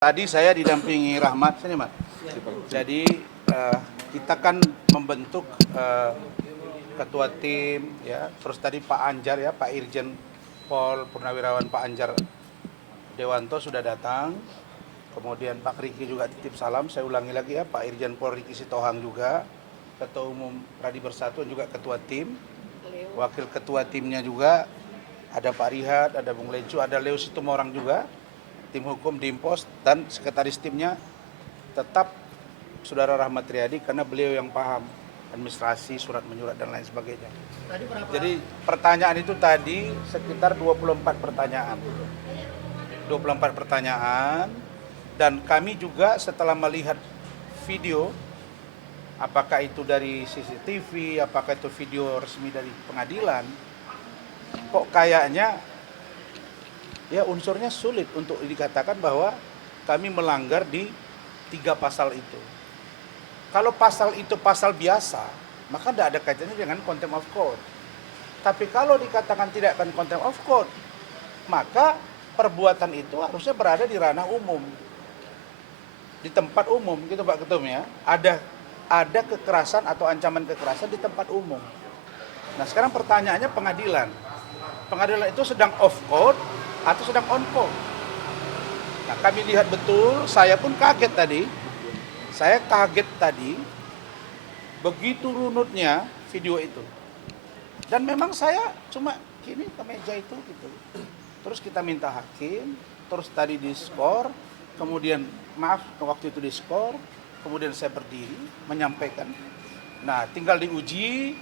Tadi saya didampingi Rahmat, sini Mas. Jadi kita kan membentuk ketua tim, ya. Terus tadi Pak Anjar ya, Pak Irjen Pol Purnawirawan Pak Anjar Dewanto sudah datang. Kemudian Pak Riki juga titip salam. Saya ulangi lagi ya, Pak Irjen Pol Riki Sitohang juga, Ketua Umum Pradi Bersatu juga ketua tim. Wakil ketua timnya juga ada Pak Rihat, ada Bung Lecu, ada Leo Situmorang juga. Tim hukum Dimpos dan sekretaris timnya tetap Saudara Rahmat Riyadi karena beliau yang paham administrasi, surat menyurat dan lain sebagainya. Jadi pertanyaan itu tadi sekitar 24 pertanyaan. 24 pertanyaan dan kami juga setelah melihat video, apakah itu dari CCTV, apakah itu video resmi dari pengadilan, kok kayaknya ya unsurnya sulit untuk dikatakan bahwa kami melanggar di 3 pasal itu. Kalau pasal itu pasal biasa, maka tidak ada kaitannya dengan contempt of court. Tapi kalau dikatakan tidak akan contempt of court, maka perbuatan itu harusnya berada di ranah umum, di tempat umum, gitu Pak Ketum ya. Ada kekerasan atau ancaman kekerasan di tempat umum. Nah sekarang pertanyaannya pengadilan. Pengadilan itu sedang off court atau sedang on court. Nah kami lihat betul, saya pun kaget tadi. Saya kaget tadi, begitu runutnya video itu. Dan memang saya cuma gini ke meja itu gitu. Terus kita minta hakim, terus tadi diskor, kemudian maaf waktu itu diskor, kemudian saya berdiri menyampaikan. Nah tinggal diuji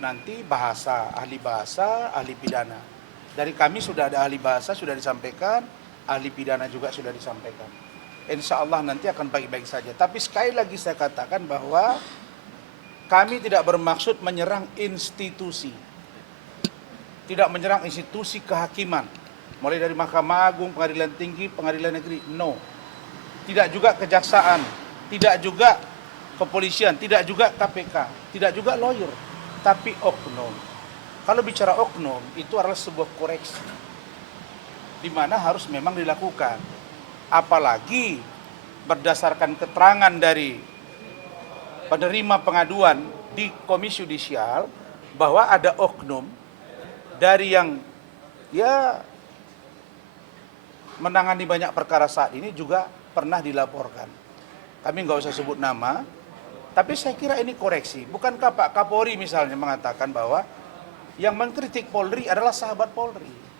nanti bahasa, ahli pidana. Dari kami sudah ada ahli bahasa, sudah disampaikan, ahli pidana juga sudah disampaikan. Insya Allah nanti akan baik-baik saja. Tapi sekali lagi saya katakan bahwa kami tidak bermaksud menyerang institusi. Tidak menyerang institusi kehakiman. Mulai dari Mahkamah Agung, Pengadilan Tinggi, Pengadilan Negeri, no. Tidak juga kejaksaan, tidak juga kepolisian, tidak juga KPK, tidak juga lawyer, tapi oknum. Kalau bicara oknum, itu adalah sebuah koreksi, di mana harus memang dilakukan. Apalagi berdasarkan keterangan dari penerima pengaduan di Komisi Yudisial, bahwa ada oknum dari yang ya menangani banyak perkara saat ini juga pernah dilaporkan. Kami nggak usah sebut nama, tapi saya kira ini koreksi. Bukankah Pak Kapolri misalnya mengatakan bahwa yang mengkritik Polri adalah sahabat Polri.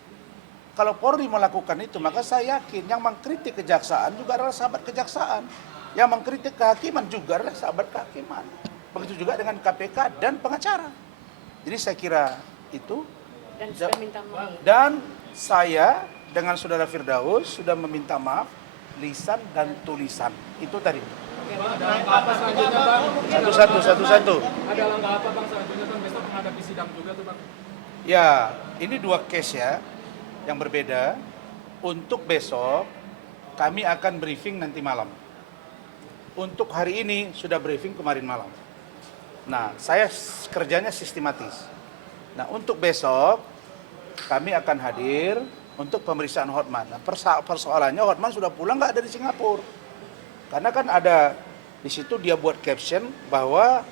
Kalau Polri melakukan itu, maka saya yakin yang mengkritik kejaksaan juga adalah sahabat kejaksaan. Yang mengkritik kehakiman juga adalah sahabat kehakiman. Begitu juga dengan KPK dan pengacara. Jadi saya kira itu. Dan sudah minta maaf. Dan saya dengan Saudara Firdaus sudah meminta maaf lisan dan tulisan. Itu tadi. Ada langkah apa selanjutnya Bang? Satu. Ada langkah apa Bang selanjutnya Bang? Besok menghadapi sidang juga tuh Bang. Ya, ini 2 case ya yang berbeda. Untuk besok kami akan briefing nanti malam. Untuk hari ini sudah briefing kemarin malam. Nah, saya kerjanya sistematis. Nah, untuk besok kami akan hadir untuk pemeriksaan Hotman. Nah, persoalannya Hotman sudah pulang nggak dari Singapura? Karena kan ada di situ dia buat caption bahwa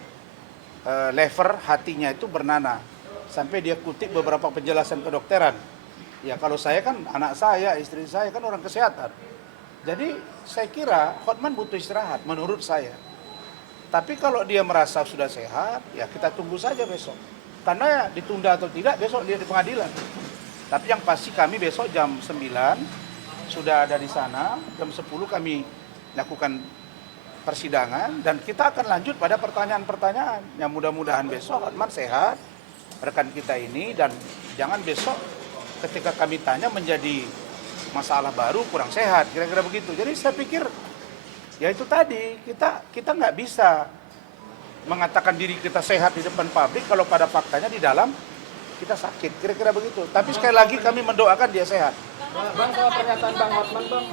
lever hatinya itu bernanah. Sampai dia kutip beberapa penjelasan kedokteran. Ya kalau saya kan anak saya, istri saya kan orang kesehatan. Jadi saya kira Hotman butuh istirahat menurut saya. Tapi kalau dia merasa sudah sehat, ya kita tunggu saja besok. Karena ditunda atau tidak besok dia di pengadilan. Tapi yang pasti kami besok jam 9 sudah ada di sana, jam 10 kami lakukan persidangan dan kita akan lanjut pada pertanyaan-pertanyaan yang mudah-mudahan besok Hotman sehat, rekan kita ini, dan jangan besok ketika kami tanya menjadi masalah baru kurang sehat, kira-kira begitu. Jadi saya pikir ya itu tadi, kita nggak bisa mengatakan diri kita sehat di depan publik kalau pada faktanya di dalam kita sakit, kira-kira begitu. Tapi sekali lagi kami mendoakan dia sehat. Bang, soal pernyataan Bang Hotman Bang.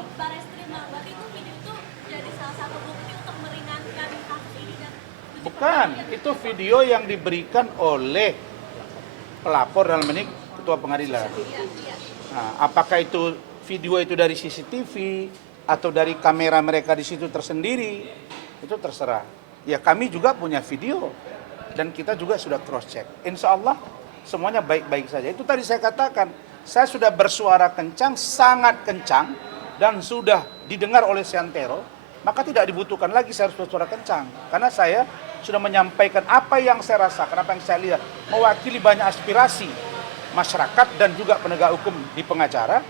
Bukan, itu video yang diberikan oleh pelapor dalam ini ketua pengadilan. Nah, apakah itu video itu dari CCTV, atau dari kamera mereka di situ tersendiri, itu terserah. Ya kami juga punya video dan kita juga sudah cross check. Insya Allah semuanya baik-baik saja. Itu tadi saya katakan, saya sudah bersuara kencang, sangat kencang, dan sudah didengar oleh Seantero, maka tidak dibutuhkan lagi saya harus bersuara kencang. Karena saya sudah menyampaikan apa yang saya rasakan, apa yang saya lihat, mewakili banyak aspirasi masyarakat dan juga penegak hukum di pengacara,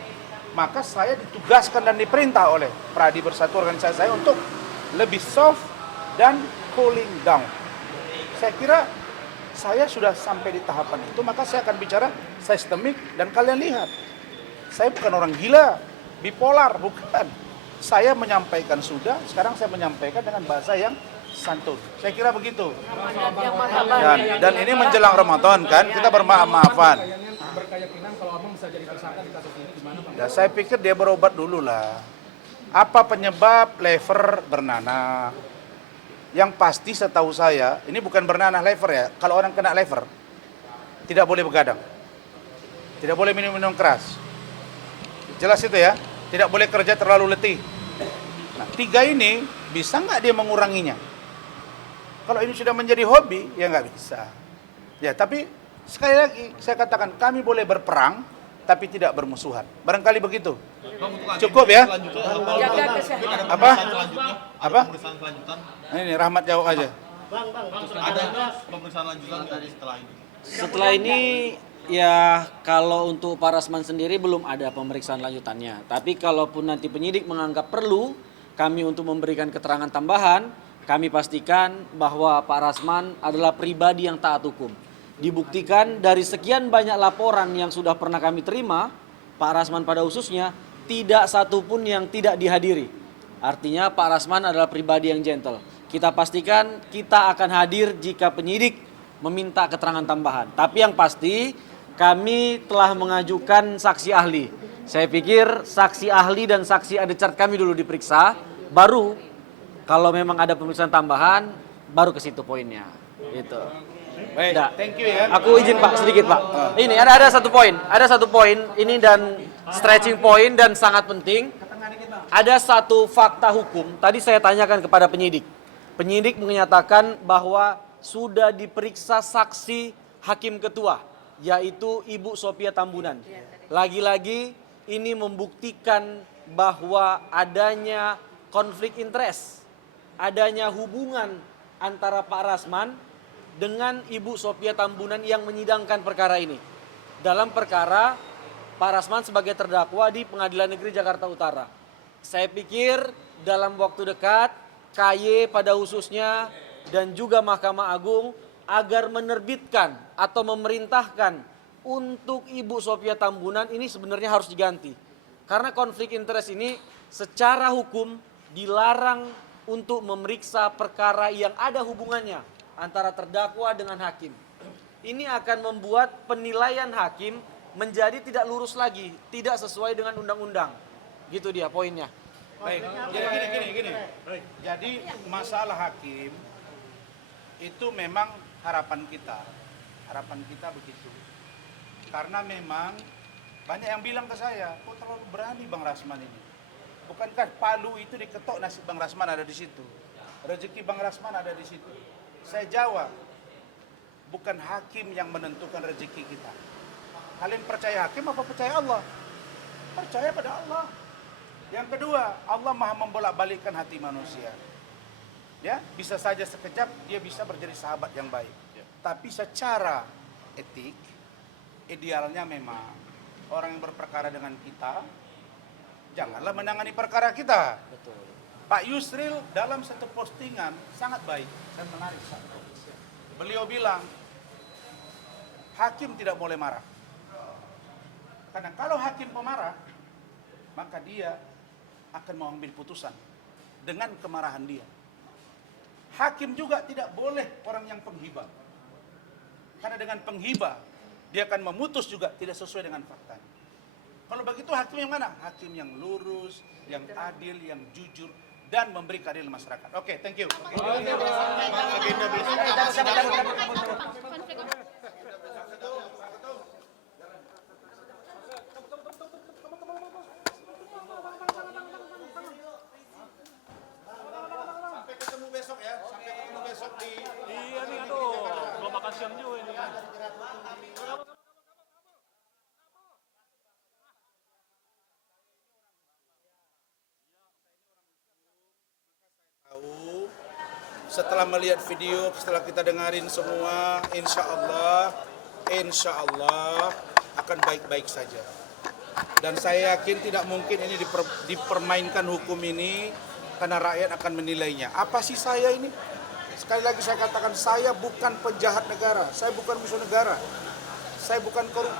maka saya ditugaskan dan diperintah oleh Pradi Bersatu organisasi saya untuk lebih soft dan cooling down. Saya kira saya sudah sampai di tahapan itu, maka saya akan bicara sistemik dan kalian lihat. Saya bukan orang gila, bipolar, bukan. Saya menyampaikan sudah, sekarang saya menyampaikan dengan bahasa yang santun. Saya kira begitu. Dan ini menjelang Ramadan kan, kita bermaaf-maafan. Berkeyakinan kalau abang bisa jadi tersangka di kasus ini gimana bang? Ya, saya pikir dia berobat dulu lah. Apa penyebab lever bernanah? Yang pasti setahu saya, ini bukan bernanah lever ya. Kalau orang kena lever, tidak boleh begadang. Tidak boleh minum-minum keras. Jelas itu ya. Tidak boleh kerja terlalu letih. Nah, 3 ini bisa nggak dia menguranginya? Kalau ini sudah menjadi hobi, ya nggak bisa. Ya, tapi sekali lagi saya katakan kami boleh berperang, tapi tidak bermusuhan. Barangkali begitu. Cukup ya? Jaga kesehatan. Apa? Apa? Pemeriksaan selanjutan. Ini Rahmat jawab aja. Ada pemeriksaan lanjutan tadi setelah ini. Setelah ini ya kalau untuk Pak Rasman sendiri belum ada pemeriksaan lanjutannya. Tapi kalaupun nanti penyidik menganggap perlu kami untuk memberikan keterangan tambahan, kami pastikan bahwa Pak Rasman adalah pribadi yang taat hukum. Dibuktikan dari sekian banyak laporan yang sudah pernah kami terima, Pak Rasman pada khususnya tidak satupun yang tidak dihadiri. Artinya Pak Rasman adalah pribadi yang gentle. Kita pastikan kita akan hadir jika penyidik meminta keterangan tambahan. Tapi yang pasti kami telah mengajukan saksi ahli. Saya pikir saksi ahli dan saksi adecart kami dulu diperiksa, baru kalau memang ada pemeriksaan tambahan, baru ke situ poinnya. Gitu. Baik, Nggak. thank you ya. Aku izin Pak, sedikit Pak. Ini ada satu poin, ini dan stretching point dan sangat penting. Ada satu fakta hukum, tadi saya tanyakan kepada penyidik. Penyidik menyatakan bahwa sudah diperiksa saksi hakim ketua, yaitu Ibu Sophia Tambunan. Lagi-lagi ini membuktikan bahwa adanya konflik interest, adanya hubungan antara Pak Rasman dengan Ibu Sophia Tambunan yang menyidangkan perkara ini. Dalam perkara Pak Rasman sebagai terdakwa di Pengadilan Negeri Jakarta Utara. Saya pikir dalam waktu dekat KY pada khususnya dan juga Mahkamah Agung agar menerbitkan atau memerintahkan untuk Ibu Sophia Tambunan ini sebenarnya harus diganti. Karena konflik interest ini secara hukum dilarang untuk memeriksa perkara yang ada hubungannya antara terdakwa dengan hakim. Ini akan membuat penilaian hakim menjadi tidak lurus lagi, tidak sesuai dengan undang-undang. Gitu dia poinnya. Baik, jadi gini. Jadi masalah hakim itu memang harapan kita begitu. Karena memang banyak yang bilang ke saya, kok terlalu berani Bang Rasman ini. Bukankah palu itu diketok, nasib Bang Rasman ada di situ. Rezeki Bang Rasman ada di situ. Saya jawab, bukan hakim yang menentukan rezeki kita. Kalian percaya hakim apa percaya Allah? Percaya pada Allah. Yang kedua, Allah maha membolak-balikkan hati manusia. Ya, bisa saja sekejap dia bisa menjadi sahabat yang baik. Tapi secara etik, idealnya memang orang yang berperkara dengan kita, janganlah menangani perkara kita. Betul. Pak Yusril dalam satu postingan sangat baik dan menarik. Beliau bilang, hakim tidak boleh marah. Karena kalau hakim pemarah, maka dia akan mengambil putusan dengan kemarahan dia. Hakim juga tidak boleh orang yang penghibah. Karena dengan penghibah, dia akan memutus juga tidak sesuai dengan fakta. Kalau begitu hakim yang mana? Hakim yang lurus, yang adil, yang jujur, dan memberi keadilan masyarakat. Oke, thank you. Tahu, setelah melihat video, setelah kita dengarin semua, insya Allah akan baik-baik saja. Dan saya yakin tidak mungkin ini dipermainkan hukum ini karena rakyat akan menilainya. Apa sih saya ini? Sekali lagi saya katakan, saya bukan penjahat negara, saya bukan musuh negara, saya bukan koruptor.